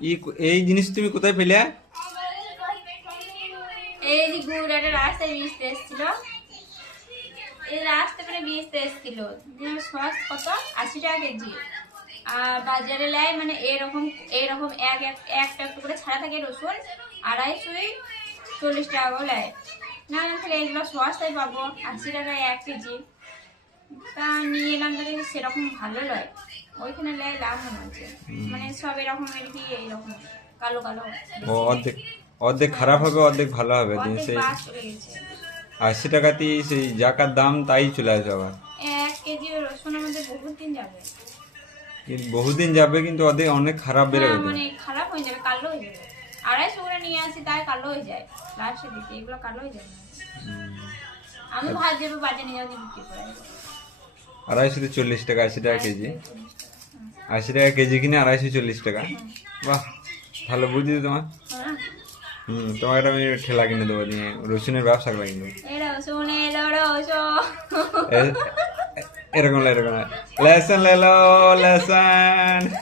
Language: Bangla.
এই জিনিস তুমি কোথায় পেলে? এই যে গুড়াটা রাস্তায় বেচতে এসেছিল, এই রাস্তা মানে বেচতে এসেছিল। সস কত, 80 টাকা কেজি। আর বাজারে লাই মানে এরকম এরকম একটা একটু করে ছাড়া থাকে রসুন, 250 40 টাকাও লাই। না না, তাহলে এগুলো সস্তায় পাবো, 80 টাকায় 1 কেজি। তা নিয়ে এলাম, তাহলে সেরকম ভালো লয়। ওইখানে লাই লাভ মনে হচ্ছে, মানে সব এরকম আর কি, এইরকম কালো কালো ও বেশি। অর্ধেক অর্ধেক খারাপ হবে, অর্ধেক ভালো হবে দিন অর্ধেক সেই বাস চলে গেছে। 80 টাকাতেই সেই যাকার দাম তাই চলে আসবে আবার। 1 কেজি রসুন আমাদের বহুত দিন যাবে। কিন্তু বহুদিন যাবে, কিন্তু অর্ধেক অনেক খারাপ হ্যাঁ, বেরোবে তো। মানে খারাপ হয়ে যাবে, কালো হয়ে যাবে। 250 করে নিয়ে আসি, তাই কালো হয়ে যায় লাস্টের দিকে, এগুলো কালো হয়ে যায় না। আমি ভাত যাবো বাজারে নিয়ে যাবো, বিক্রি করে দেবো। 240 টাকা, 80 টাকা কেজি। 240 টাকা। 80 টাকা কেজি কিনে 240 টাকা। বাহ, ভালো বুদ্ধি তো তোমার। হ্যাঁ, তোমাকে একটা আমি ঠেলা কিনে দেবো, নিয়ে রসুনের ব্যবসা লাগিয়ে দেবো। এই রসুন এলো রসুন। এ- এরকম না, এরকম না, লেসন লেলো লেসন।